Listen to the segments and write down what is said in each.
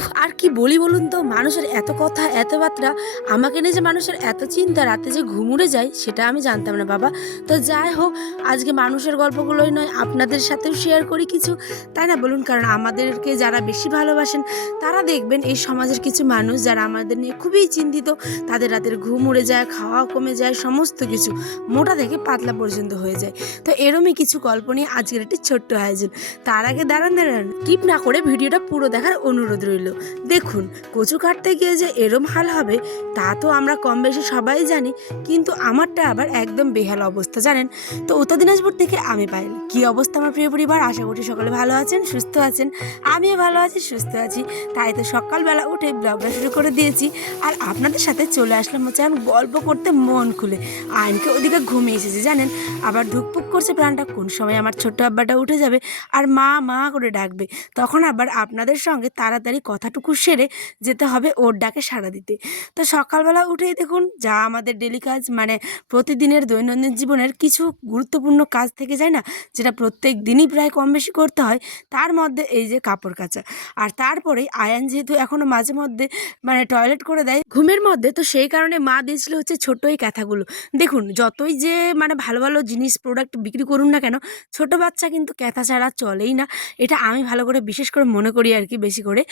উফ, আর কি বলি বলুন তো? মানুষের এত কথা, এত বার্তা, আমাকে নিয়ে যে মানুষের এত চিন্তা, রাতে যে ঘুমুরে যায়, সেটা আমি জানতাম না বাবা। তো যাই হোক, আজকে মানুষের গল্পগুলোই নয়, আপনাদের সাথেও শেয়ার করি কিছু। তাই না বলুন? কারণ আমাদেরকে যারা বেশি ভালোবাসেন, তারা দেখবেন এই সমাজের কিছু মানুষ যারা আমাদের নিয়ে খুবই চিন্তিত, তাদের রাতের ঘুম উড়ে যায় খাওয়া কমে যায়, সমস্ত কিছু মোটা থেকে পাতলা পর্যন্ত হয়ে যায়। তো এরমই কিছু গল্প নিয়ে আজকের একটি ছোট্ট আয়োজন তার আগে দাঁড়ান দাঁড়ান কিপ না করে ভিডিওটা পুরো দেখার অনুরোধ রইল। দেখুন, কচু কাটতে গিয়ে যে এরম হাল হবে, তা তো আমরা কম বেশি সবাই জানি, কিন্তু আমারটা আবার একদম বেহাল অবস্থা, জানেন? তো উত্তর দিনাজপুর থেকে আমি পাইল কি অবস্থা, আমার প্রিয় পরিবার? আশা করছি সকলে ভালো আছেন, সুস্থ আছেন। আমিও ভালো আছি, সুস্থ আছি। তাই তো সকালবেলা উঠে ব্লগটা শুরু করে দিয়েছি। আর আপনাদের সাথে চলে আসলাম হচ্ছে আমি গল্প করতে মন খুলে। আইনকে ওদিকে ঘুমিয়ে এসেছে, জানেন? আবার ধুকপুক করছে প্রাণটা, কোন সময় আমার ছোট্ট আব্বাটা উঠে যাবে, আর মা মা করে ডাকবে। তখন আবার আপনাদের সঙ্গে তাড়াতাড়ি কথাটুকু সেরে যেতে হবে ওর ডাকে সাড়া দিতে। তো সকালবেলা উঠেই দেখুন, যা আমাদের ডেলি কাজ মানে প্রতিদিনের দৈনন্দিন জীবনের কিছু গুরুত্বপূর্ণ কাজ থেকে যায় না, যেটা প্রত্যেক দিনই প্রায় কম বেশি করতে হয়, তার মধ্যে এই যে কাপড় কাচা। আর তারপরেই আয়ান যেহেতু এখনও মাঝে মধ্যে মানে টয়লেট করে দেয়, ঘুমের মধ্যে, তো সেই কারণে মা দিয়েছিল হচ্ছে ছোট্ট এই ক্যাথাগুলো। দেখুন, যতই যে মানে ভালো ভালো জিনিস প্রোডাক্ট বিক্রি করুন না কেন, ছোট বাচ্চা কিন্তু ক্যাথা ছাড়া চলেই না। এটা আমি ভালো করে, বিশেষ করে মনে করি আর কি, বেশি করে।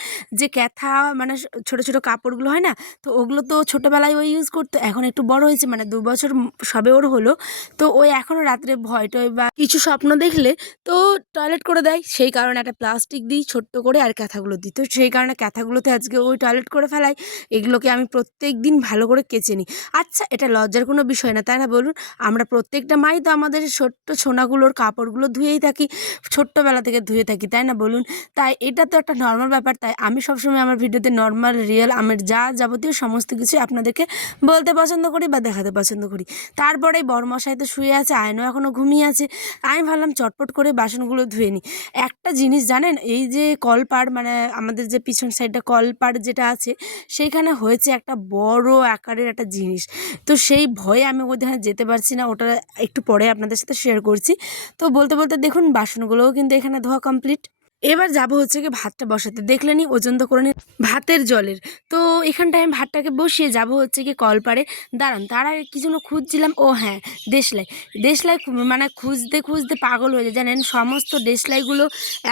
যে ক্যাথা মানে ছোট ছোট কাপড়গুলো হয় না? তো ওগুলো তো ছোটোবেলায় ওই ইউজ করতো, এখন একটু বড় হয়েছে মানে দু বছর সবে ওর হলো। তো ওই এখনও রাত্রে ভয় টয় বা কিছু স্বপ্ন দেখলে তো টয়লেট করে দেয়। সেই কারণে একটা প্লাস্টিক দিই, ছোট্ট করে আর ক্যাথাগুলো দিই। তো সেই কারণে ক্যাথাগুলোতে আজকে ওই টয়লেট করে ফেলাই এগুলোকে আমি প্রত্যেক দিন ভালো করে কেচে নিই। আচ্ছা এটা লজ্জার কোনো বিষয় না, তাই না বলুন? আমরা প্রত্যেকটা মাই তো আমাদের ছোট্ট সোনাগুলোর কাপড়গুলো ধুয়েই থাকি, ছোট্টবেলা থেকে ধুয়ে থাকি, তাই না বলুন? তাই এটা তো একটা নর্মাল ব্যাপার, তাই আমি সবসময় আমার ভিডিওতে নর্মাল রিয়েল আমার যা যাবতীয় সমস্ত কিছু আপনাদেরকে বলতে পছন্দ করি বা দেখাতে পছন্দ করি। তারপরে বরমশাই তো শুয়ে আছে, আয়নও এখনও ঘুমিয়ে আছে। আমি ভাবলাম চটপট করে বাসনগুলো ধুয়ে নিই। একটা জিনিস জানেন, এই যে কলপাড় মানে আমাদের যে পিছন সাইডটা কলপাড় যেটা আছে, সেইখানে হয়েছে একটা বড় আকারের একটা জিনিস। তো সেই ভয়ে আমি ওখানে যেতে পারছি না, ওটা একটু পরে আপনাদের সাথে শেয়ার করছি। তো বলতে বলতে দেখুন, বাসনগুলোও কিন্তু এখানে ধোয়া কমপ্লিট এবার যাব হচ্ছে কি ভাতটা বসাতে। দেখলেনি ওজন তো করে নি ভাতের জলের। তো এখানটায় আমি ভাতটাকে বসিয়ে যাব হচ্ছে কি কলপারে দাঁড়ান, তারা কি জন্য খুঁজছিলাম, ও হ্যাঁ দেশলাই। দেশলাই মানে খুঁজতে খুঁজতে পাগল হয়ে যায়। জানেন, সমস্ত দেশলাইগুলো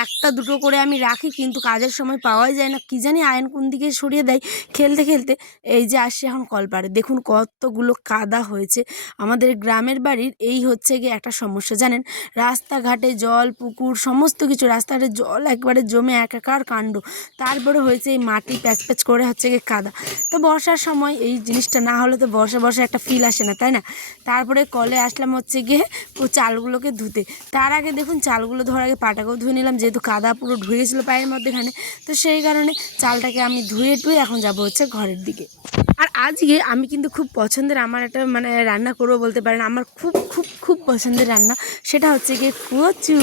একটা দুটো করে আমি রাখি, কিন্তু কাজের সময় পাওয়াই যায় না। কি জানি আয়ন কোন দিকে সরিয়ে দেয় খেলতে খেলতে। এই যে আসছে এখন কলপারে দেখুন কতগুলো কাদা হয়েছে। আমাদের গ্রামের বাড়ির এই হচ্ছে গিয়ে একটা সমস্যা। জানেন, রাস্তাঘাটে জল, পুকুর, সমস্ত কিছু, রাস্তাঘাটে জল একবারে জমে একাকার কাণ্ড। তারপরে হয়েছে এই মাটি প্যাচ প্যাচ করে হচ্ছে গিয়ে কাদা। তো বর্ষার সময় এই জিনিসটা না হলে তো বর্ষা বর্ষা একটা ফিল আসে না, তাই না? তারপরে কলে আসলাম হচ্ছে গিয়ে ও চালগুলোকে ধুতে। তার আগে দেখুন চালগুলো ধোয়ার আগে পাটাকেও ধুয়ে নিলাম, যেহেতু কাদা পুরো ঢুকেছিল পায়ের মধ্যেখানে। তো সেই কারণে চালটাকে আমি ধুয়ে টুয়ে এখন যাব হচ্ছে ঘরের দিকে। আর আজকে আমি কিন্তু খুব পছন্দের আমার একটা মানে রান্না করব বলতে পারেন। আমার খুব খুব খুব পছন্দের রান্না। সেটা হচ্ছে গিয়ে কচু।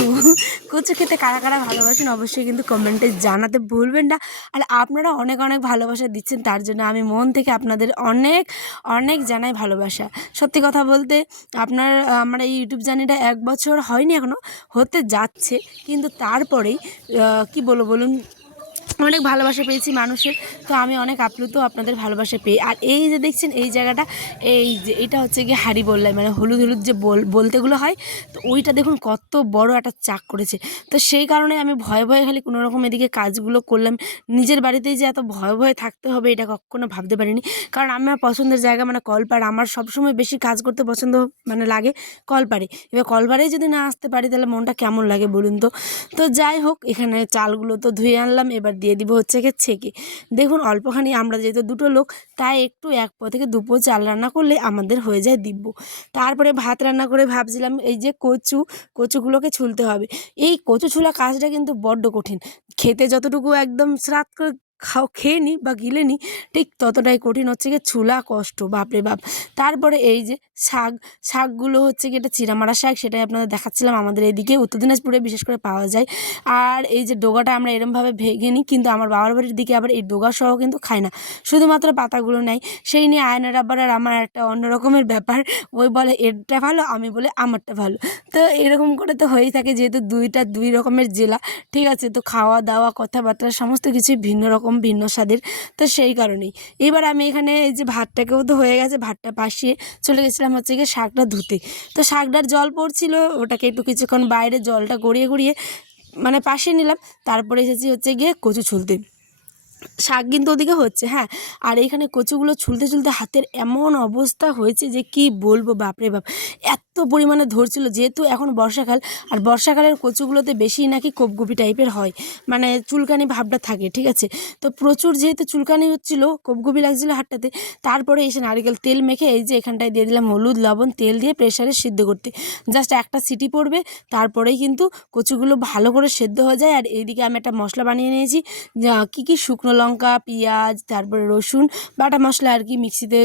কচু খেতে কারা কারা ভালোবাসেন অবশ্যই কিন্তু কমেন্টে জানাতে ভুলবেন না। আর আপনারা অনেক অনেক ভালোবাসা দিচ্ছেন, তার জন্য আমি মন থেকে আপনাদের অনেক অনেক জানাই ভালোবাসা। সত্যি কথা বলতে আপনার, আমার এই ইউটিউব জার্নিটা এক বছর হয়নি এখনও হতে যাচ্ছে। কিন্তু তারপরেই কি বলব বলুন? অনেক ভালোবাসা পেয়েছি মানুষের, তো আমি অনেক আপ্লুত আপনাদের ভালোবাসা পেয়ে। আর এই যে দেখছেন, এই জায়গাটা, এই যে এটা হচ্ছে গিয়ে হাড়ি বললাই মানে হলুদ হলুদ যে বল, বলতেগুলো হয়, তো ওইটা দেখুন কত বড় একটা চাক করেছে। তো সেই কারণে আমি ভয়ে ভয়ে খালি কোনো রকম এদিকে কাজগুলো করলাম। নিজের বাড়িতেই যে এত ভয়ে ভয়ে থাকতে হবে, এটা কখনো ভাবতে পারিনি। কারণ আমার পছন্দের জায়গা মানে কলপাড়, আমার সবসময় বেশি কাজ করতে পছন্দ মানে লাগে কলপাড়ে। এবার কলপাড়েই যদি না আসতে পারি, তাহলে মনটা কেমন লাগে বলুন তো? তো যাই হোক, এখানে চালগুলো তো ধুয়ে আনলাম, এবার দিয়ে দিব হচ্ছে গিয়ে ছেঁকে। দেখুন, অল্পখানি আমরা যেহেতু দুটো লোক, তাই একটু এক পর থেকে দুপুর চাল রান্না করলে আমাদের হয়ে যায় দিব্য। তারপরে ভাত রান্না করে ভাবছিলাম, এই যে কচু, কচুগুলোকে ছুলতে হবে। এই কচু ছুলা কাজটা কিন্তু বড্ড কঠিন। খেতে যতটুকু একদম স্রাত করে খাও, খেয়ে নি বা গিলে নি, ঠিক ততটাই কঠিন হচ্ছে গিয়ে ছুলা কষ্ট, বাপরে বাপ। তারপরে এই যে শাক, শাকগুলো হচ্ছে কি এটা চিরামারা শাক, সেটাই আপনাদের দেখাচ্ছিলাম আমাদের এদিকে, উত্তর দিনাজপুরে বিশেষ করে পাওয়া যায়। আর এই যে ডোগাটা আমরা এরমভাবে ভেঙে নিই কিন্তু আমার বাবার বাড়ির দিকে আবার এই ডোগা সহ কিন্তু খায় না। শুধুমাত্র পাতাগুলো নেয় সেই নিয়ে আয়নার আবার আর আমার একটা অন্য রকমের ব্যাপার, ওই বলে, এরটা ভালো, আমি বলে, আমারটা ভালো। তো এরকম করে তো হয়েই থাকে, যেহেতু দুইটা দুই রকমের জেলা, ঠিক আছে? তো খাওয়া দাওয়া কথাবার্তা, সমস্ত কিছুই ভিন্ন রকম অন্যরকম ভিন্ন স্বাদের, তো সেই কারণেই। এবার আমি এখানে এই যে ভাতটাকেও তো হয়ে গেছে, ভাতটা পাশিয়ে চলে গেছিলাম হচ্ছে গিয়ে শাকটা ধুতে। তো শাকটার জল পড়ছিল, ওটাকে একটু কিছুক্ষণ বাইরে জলটা গড়িয়ে গড়িয়ে মানে পাশে নিলাম, তারপরে এসেছি হচ্ছে গিয়ে কচু ছুলতে। শাক কিন্তু ওদিকে হচ্ছে হ্যাঁ। আর এইখানে কচুগুলো ছুলতে ছুলতে হাতের এমন অবস্থা হয়েছে যে কি বলব, বাপরে বাপ। এত পরিমাণে ধরছিল, যেহেতু এখন বর্ষাকাল, আর বর্ষাকালের কচুগুলোতে বেশি নাকি কোপগুপি টাইপের হয়। মানে চুলকানি ভাবটা থাকে, ঠিক আছে? তো প্রচুর যেহেতু চুলকানি হচ্ছিল, কোপগুপি লাগছিল হাতটাতে তারপরে এসে নারিকেল তেল মেখে এই যে এখানটায় দিয়ে দিলাম হলুদ, লবণ, তেল দিয়ে প্রেশারে সিদ্ধ করতে। জাস্ট একটা সিটি পড়বে, তারপরেই কিন্তু কচুগুলো ভালো করে সেদ্ধ হয়ে যায়। আর এইদিকে আমি একটা মশলা বানিয়ে নিয়েছি কী কী শুকনো লঙ্কা, পেঁয়াজ, তারপরে রসুন, বাটা মশলা আর কি মিক্সিতে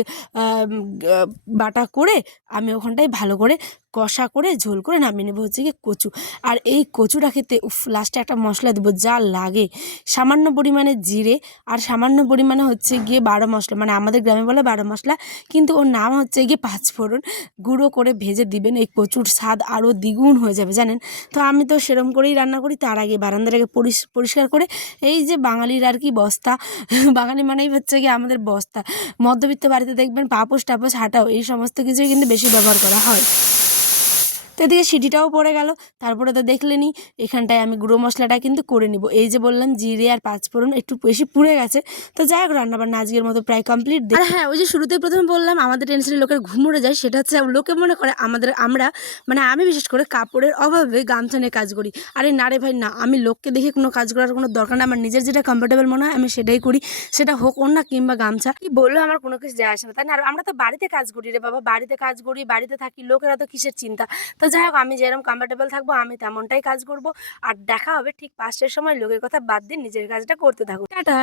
বাটা করে আমি ওখানটায় ভালো করে কষা করে ঝোল করে নামিয়ে নেব হচ্ছে কি কচু। আর এই কচুটা খেতে, উফ লাস্টে একটা মশলা দেবো, যা লাগে। সামান্য পরিমাণে জিরে আর সামান্য পরিমাণে হচ্ছে গিয়ে বারো মশলা মানে আমাদের গ্রামে বলে বারো মশলা, কিন্তু ওর নাম হচ্ছে গিয়ে পাঁচফোড়ন। গুঁড়ো করে ভেজে দিবেন, এই কচুর স্বাদ আরও দ্বিগুণ হয়ে যাবে, জানেন? তো আমি তো সেরম করেই রান্না করি, তার আগে বারান্দার আগে পরিষ্কার করে এই যে বাঙালির আর কি বস্তা, বাঙালি মানেই হচ্ছে গিয়ে আমাদের বস্তা। মধ্যবিত্ত বাড়িতে দেখবেন পাপোশ টাপোশ হাঁটাও, এই সমস্ত কিছুই কিন্তু বেশি ব্যবহার করা হয়। তো এদিকে সিটিটাও পড়ে গেল। তারপরে তো দেখলে দেখলেনি এখানটায় আমি গুঁড়ো মশলাটা কিন্তু করে নিব। এই যে বললাম জিরে আর পাঁচফোড়ন একটু বেশি পুড়ে গেছে। তো যাই হোক রান্নাবান্না আজকের মতো প্রায় কমপ্লিট আর হ্যাঁ ওই যে শুরুতে প্রথমে বললাম আমাদের টেনশনে লোকের ঘুম উড়ে যায়। সেটা হচ্ছে লোকে মনে করে আমাদের আমরা মানে আমি বিশেষ করে কাপড়ের অভাবে গামছা নিয়ে কাজ করি। আরে না রে ভাই না আমি লোককে দেখে কোনো কাজ করার কোনো দরকার না আমার নিজের যেটা কমফোর্টেবল মনে হয় আমি সেটাই করি। সেটা হোক ওড়না কিংবা গামছা। কি বলল আমার কোনো কিছু যায় আসে না। তাই না আর আমরা তো বাড়িতে কাজ করি রে বাবা। বাড়িতে কাজ করি বাড়িতে থাকি লোকেরা তো কিসের চিন্তা? তো যাই হোক, আমি যেরকম কমফর্টেবল থাকব, আমি তেমনটাই কাজ করব। আর দেখা হবে ঠিক পাঁচটার সময়, লোকের কথা বাদ দিয়ে নিজের কাজটা করতে থাকব টাটা।